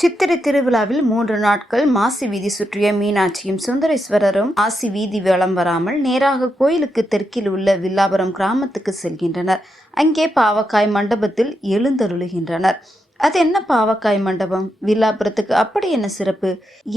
சித்திரை திருவிழாவில் மூன்று நாட்கள் மாசி வீதி சுற்றிய மீனாட்சியும் சுந்தரேஸ்வரரும் மாசி வீதி வலம் வராமல் நேராக கோயிலுக்கு தெற்கில் உள்ள வில்லாபுரம் கிராமத்துக்கு செல்கின்றனர். அங்கே பாவக்காய் மண்டபத்தில் எழுந்தருளுகின்றனர். அது என்ன பாவக்காய் மண்டபம்? வில்லாபுரத்துக்கு அப்படி என்ன சிறப்பு?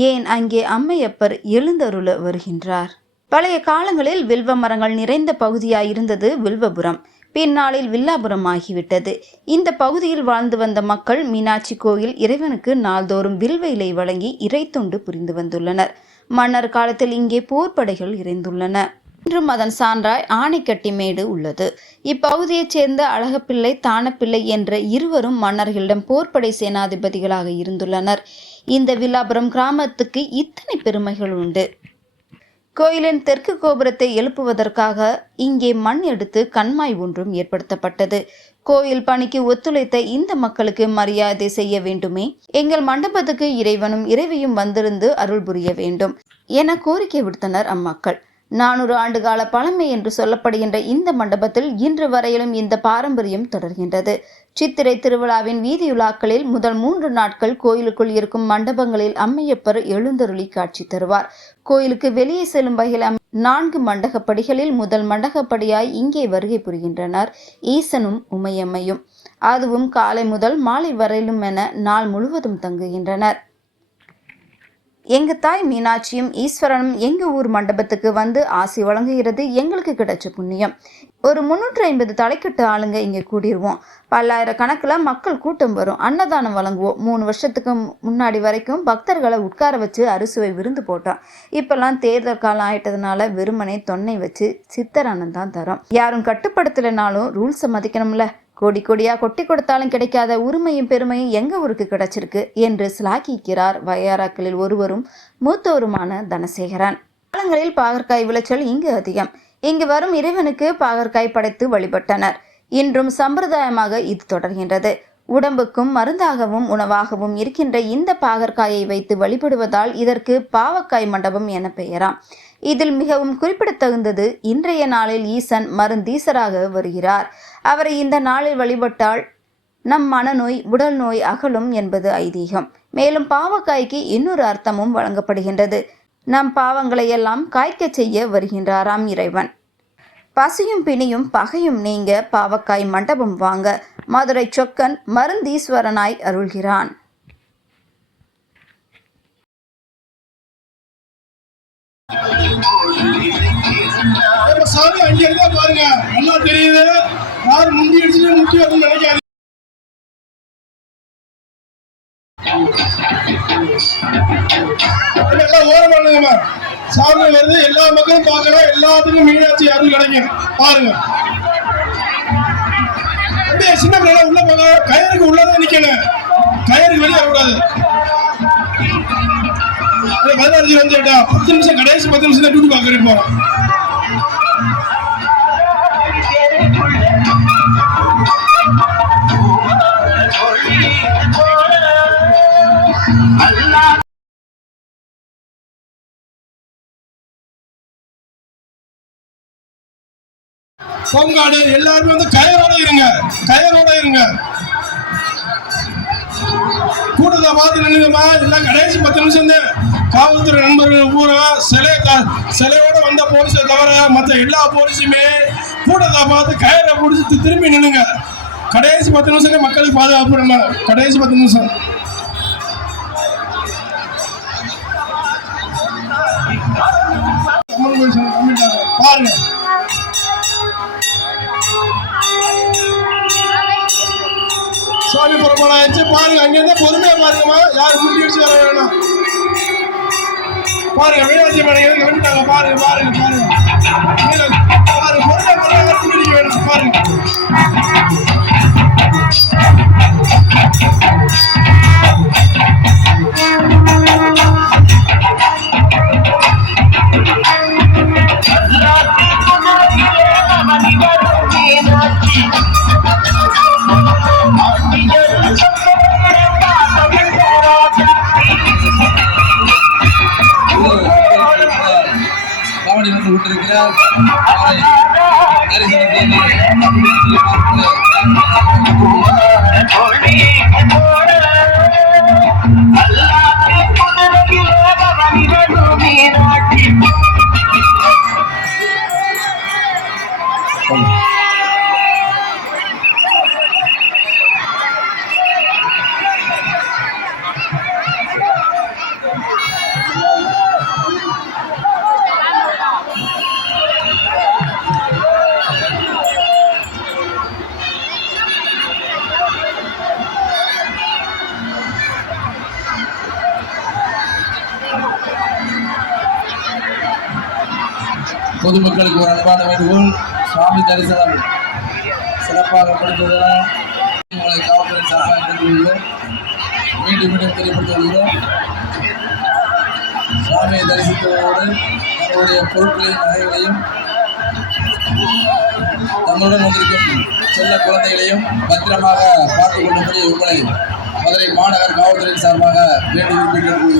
ஏன் அங்கே அம்மையப்பர் எழுந்தருள வருகின்றார்? பழைய காலங்களில் வில்வ மரங்கள் நிறைந்த பகுதியாய் இருந்தது வில்வபுரம். பின்னாளில் வில்லாபுரம் ஆகிவிட்டது. இந்த பகுதியில் வாழ்ந்து வந்த மக்கள் மீனாட்சி கோயில் இறைவனுக்கு நாள்தோறும் வில்வ இலை வழங்கி தொண்டு புரிந்து வந்துள்ளனர். மன்னர் காலத்தில் இங்கே போர்ப்படைகள் இறைந்துள்ளன. இன்றும் அதன் சான்றாய் ஆணைக்கட்டி மேடு உள்ளது. இப்பகுதியைச் சேர்ந்த அழகப்பிள்ளை தானப்பிள்ளை என்ற இருவரும் மன்னர்களிடம் போர்ப்படை சேனாதிபதிகளாக இருந்துள்ளனர். இந்த வில்லாபுரம் கிராமத்துக்கு இத்தனை பெருமைகள் உண்டு. கோயிலின் தெற்கு கோபுரத்தை எழுப்புவதற்காக இங்கே மண் எடுத்து கண்மாய் ஒன்றும் ஏற்படுத்தப்பட்டது. கோயில் பணிக்கு ஒத்துழைத்த இந்த மக்களுக்கு மரியாதை செய்ய வேண்டுமே. எங்கள் மண்டபத்துக்கு இறைவனும் இறைவியும் வந்திருந்து அருள் புரிய வேண்டும் என கோரிக்கை விடுத்தனர் அம்மக்கள். நானூறு ஆண்டுகால பழமை என்று சொல்லப்படுகின்ற இந்த மண்டபத்தில் இன்று வரையிலும் இந்த பாரம்பரியம் தொடர்கின்றது. சித்திரை திருவிழாவின் வீதியுலாக்களில் முதல் மூன்று நாட்கள் கோயிலுக்குள் இருக்கும் மண்டபங்களில் அம்மையப்பர் எழுந்தருளி காட்சி தருவார். கோயிலுக்கு வெளியே செல்லும் வகையில் நான்கு மண்டகப்படிகளில் முதல் மண்டகப்படியாய் இங்கே வருகை புரிகின்றனர். ஈசனும் உமையம்மையும். அதுவும் காலை முதல் மாலை வரையிலும் என நாள் முழுவதும் தங்குகின்றனர். எங்கள் தாய் மீனாட்சியும் ஈஸ்வரனும் எங்கள் ஊர் மண்டபத்துக்கு வந்து ஆசி வழங்குகிறது எங்களுக்கு கிடைச்ச புண்ணியம். ஒரு முந்நூற்றி ஐம்பது தலைக்கட்டு ஆளுங்க இங்கே கூடிடுவோம் பல்லாயிரக்கணக்கில் மக்கள் கூட்டம் வரும். அன்னதானம் வழங்குவோம். மூணு வருஷத்துக்கு முன்னாடி வரைக்கும் பக்தர்களை உட்கார வச்சு அறுசுவை விருந்து போட்டோம். இப்போல்லாம் தேர்தல் காலம் ஆயிட்டதுனால வெறுமனே தொன்னை வச்சு சித்தரானம் தான் தரோம். யாரும் கட்டுப்படுத்தலைனாலும் ரூல்ஸை மதிக்கணும்ல? கோடி கோடியாக கொட்டி கொடுத்தாலும் கிடைக்காத உரிமையும் பெருமையும் எங்க ஊருக்கு கிடைச்சிருக்கு என்று சிலாக்கிக்கிறார் வயாராக்களில் ஒருவரும் மூத்தவருமான தனசேகரன். காலங்களில் பாகற்காய் விளைச்சல் இங்கு அதிகம். இங்கு வரும் இறைவனுக்கு பாகற்காய் படைத்து வழிபட்டனர். இன்றும் சம்பிரதாயமாக இது தொடர்கின்றது. உடம்புக்கும் மருந்தாகவும் உணவாகவும் இருக்கின்ற இந்த பாகற்காயை வைத்து வழிபடுவதால் இதற்கு பாவக்காய் மண்டபம் என பெயராம். இதில் மிகவும் குறிப்பிடத்தகுந்தது இன்றைய நாளில் ஈசன் மருந்தீசராக வருகிறார். அவரை இந்த நாளில் வழிபட்டால் நம் மனநோய் உடல் நோய் அகலும் என்பது ஐதீகம். மேலும் பாவக்காய்க்கு இன்னொரு அர்த்தமும் வழங்கப்படுகின்றது. நம் பாவங்களை எல்லாம் காய்க்கச் செய்ய வருகின்றாராம் இறைவன். பசியும் பிணியும் பகையும் நீங்க பாவக்காய் மண்டபம் வாங்க மதுரை சொக்கன் மருந்தீஸ்வரனாய் அருள்கிறான். சாமி அங்க இருந்தா பாருங்க. நல்லா தெரியுது. யாரும் முந்தி அடிச்சுட்டு முட்டி வரணும்னு நினைக்காது எல்லாம் ஓரம் பண்ணுங்கம்மா. சாமி வருது எல்லா மக்களும் பார்க்கலாம் எல்லாத்துக்கும் மீனாட்சி யாரும் கிடைக்கும் பாருங்க. அப்படியே சின்ன பிள்ளை உள்ள போங்க. கயிறுக்கு உள்ளதான் நிக்கணும். கயிறுக்கு வெளியே வரக்கூடாது. பதினாறு வந்து கேட்டா பத்து நிமிஷம் கடைசி பத்து நிமிஷம் தான் டியூட்டி பார்க்க போறோம். பொங்காடு எல்லாருமே வந்து கயரோட இருங்க கயரோட இருங்க. கூட்டத்தை பார்த்து நின்னுங்கம்மா எல்லாம் கடைசி பத்து நிமிஷம் தான். காவல்துறை நண்பர்கள் பூரா சிலை சிலையோட வந்த போலீஸை தவிர மற்ற எல்லா போலீஸுமே கூட்டத்தை பார்த்து கயிறை பிடிச்சி திரும்பி நின்னுங்க கடைசி பத்து நிமிஷம் மக்களுக்கு பாதுகாப்பு நம்ம கடைசி பத்து நிமிஷம். அம்மன் கோயில் பாருங்க சுவாமி புறப்பாடு ஆயிடுச்சு பாருங்க அங்கிருந்து பொறுமையா பாருங்கம்மா. யாரும் முட்டி அடிச்சு வர வேணாம். பாருங்க மீனாட்சி மேடம் கிளம்பிட்டாங்க பாருங்க பாருங்க பாருங்க. பாருங்க பொறுமையா பாருங்க யாரும் முட்டி பாருங்க. அர்ப்பணிப்பு கொண்டிருக்கிற அல்லாத புதுமையில் மீனாட்டி பொதுமக்களுக்கு ஒரு அன்பான வேண்டுகோள். சுவாமி தரிசனம் சிறப்பாக முடிந்ததால் உங்களை காவல்துறை சார்பாக கேட்டுக்கொள்கிறோம். மீண்டும் மீண்டும் தெரியப்படுத்திக் கொள்கிறோம் சுவாமியை தரிசித்ததோடு தங்களுடைய பொருட்களையும் நகைகளையும் தங்களுடன் வந்திருக்கும் செல்ல குழந்தைகளையும் பத்திரமாக பார்த்துக் கொள்ளும்படி உங்களை மதுரை மாநகர் காவல்துறையின் சார்பாக வேண்டி விரும்பி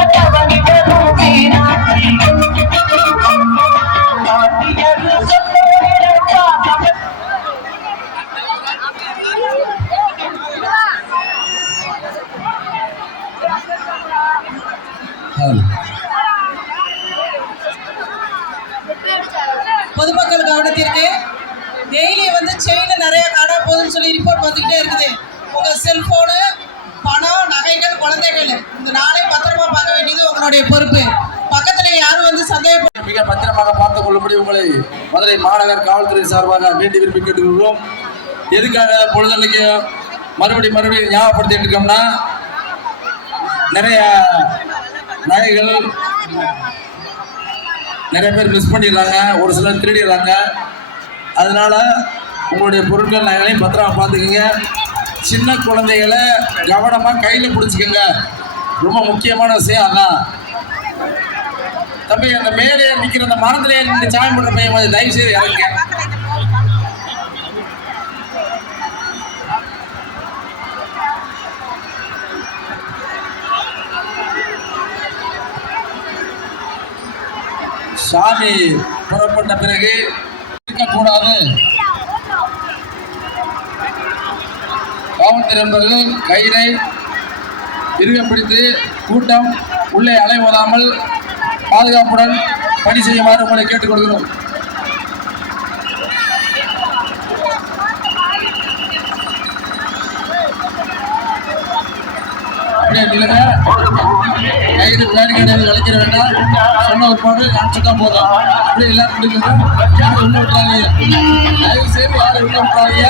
போகுதுன்னு சொல்லி ரிப்போர்ட் வந்துக்கிட்டே இருக்குது. உங்க செல்போனு பணம் நகைகள் குழந்தைகள். இந்த நாளை பத்திரமா பார்க்க வேண்டியது உங்களுடைய பொறுப்பு. பக்கத்துல யாரும் வந்து சந்தேகம் மிக பத்திரமாக பார்த்துக் கொள்ளும்படி உங்களை மதுரை மாநகர் காவல்துறை சார்பாக வேண்டி விரும்பி கேட்டுக்கொள்வோம் எதுக்காக பொழுதன்னைக்கு மறுபடியும் மறுபடியும் ஞாபகப்படுத்திட்டு இருக்கோம்னா நிறைய நகைகள் நிறைய பேர் மிஸ் பண்ணிடுறாங்க. ஒரு சிலர் திருடிடுறாங்க. அதனால உங்களுடைய பொருட்கள் நகைகளையும் பத்திரமா பார்த்துக்குங்க. சின்ன குழந்தைகளை கவனமாக கையில் பிடிச்சிக்கோங்க. ரொம்ப முக்கியமான விஷயம் அதான் தம்பி அந்த மேலே நிற்கிற அந்த மரத்துல ஏறி நின்று பண்ணுற பையன் மாதிரி தயவு செய்து இறங்க சாமி புறப்பட்ட பிறகு இருக்கக்கூடாது காவல்துறை நண்பர்கள் கயிறை இறுக பிடித்து கூட்டம் உள்ளே அலைவதாமல் பாதுகாப்புடன் பணி செய்யுமாறு உங்களை கேட்டுக்கொள்கிறோம். அப்படியே நில்லுங்க. கைது வேண்டாம். சொன்ன ஒரு பாடு அனுப்பிச்சுட்டா போதும். அப்படியே எல்லாரும் பிடிக்குங்க யாரும் உள்ள விட்டுறாங்க தயவு செய்து யாரும் உள்ள விட்டுறாங்க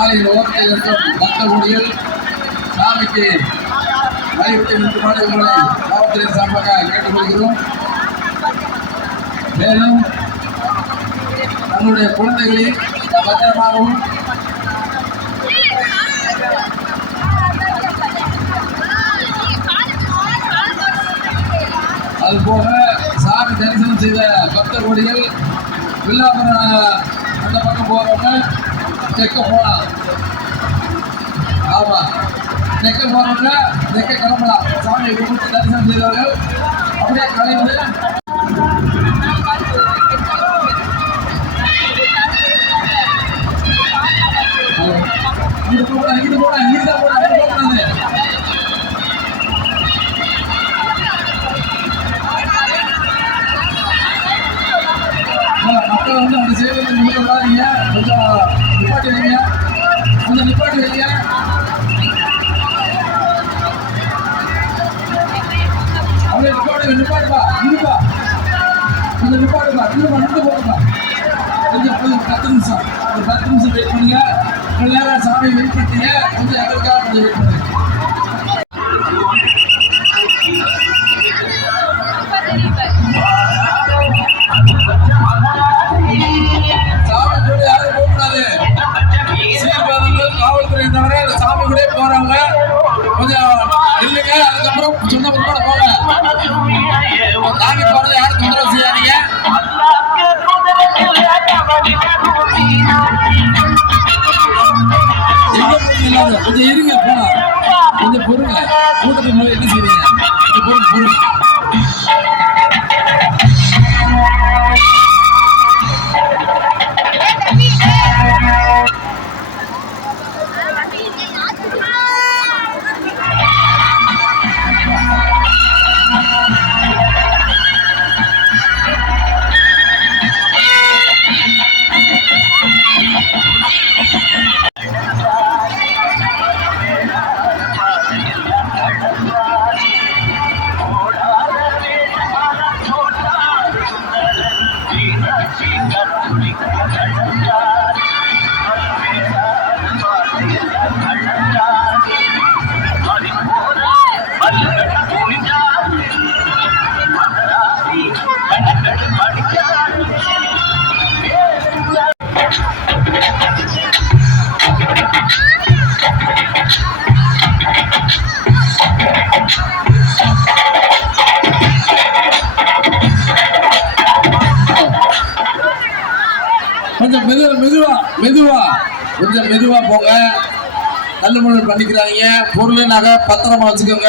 சாலையில் ஓரத்தில் இருக்கும் பக்த கொடியில் சாமிக்கு வழிவிட்டு நிற்குமாறு உங்களை காவல்துறை சார்பாக கேட்டுக்கொள்கிறோம். மேலும் தங்களுடைய குழந்தைகளை பத்திரமாகவும் அதுபோக சாமி தரிசனம் செய்த பக்தர் கோடிகள் வில்லாபுரம் அந்த பக்கம் போகிறவங்க தெற்க போகலாம் ஆமாம் தெற்க போனோம்னா தெற்க கிளம்பலாம் சாமி கும்பிட்டு தரிசனம் செய்தவர்கள் அப்படியே கலைந்து பத்து நிமிஷம். ஒரு பத்து நிமிஷம் வெயிட் பண்ணுங்க. கொஞ்ச நேரம் சாமி வெயிட் பண்ணிட்டீங்க கொஞ்சம் எங்களுக்காக கொஞ்சம் வெயிட் பண்ணுங்க. கூட காவல்துறை தவிர சாமி கூட போறவங்க கொஞ்சம் இல்லைங்க அதுக்கப்புறம் சொன்ன போங்க. சாமி போறது யாரும் தொந்தரவு செய்யாதீங்க. கொஞ்சம் இருங்க போலாம். கொஞ்சம் பொறுங்க. கூட்டத்துக்கு மேல என்ன செய்வீங்க கொஞ்சம் பொறுங்க பொறுங்க மெதுவா கொஞ்சம் மெதுவா போங்க. நல்ல பண்ணிக்கிறாங்க பொருள் நகை பத்திரமா வச்சுக்கோங்க.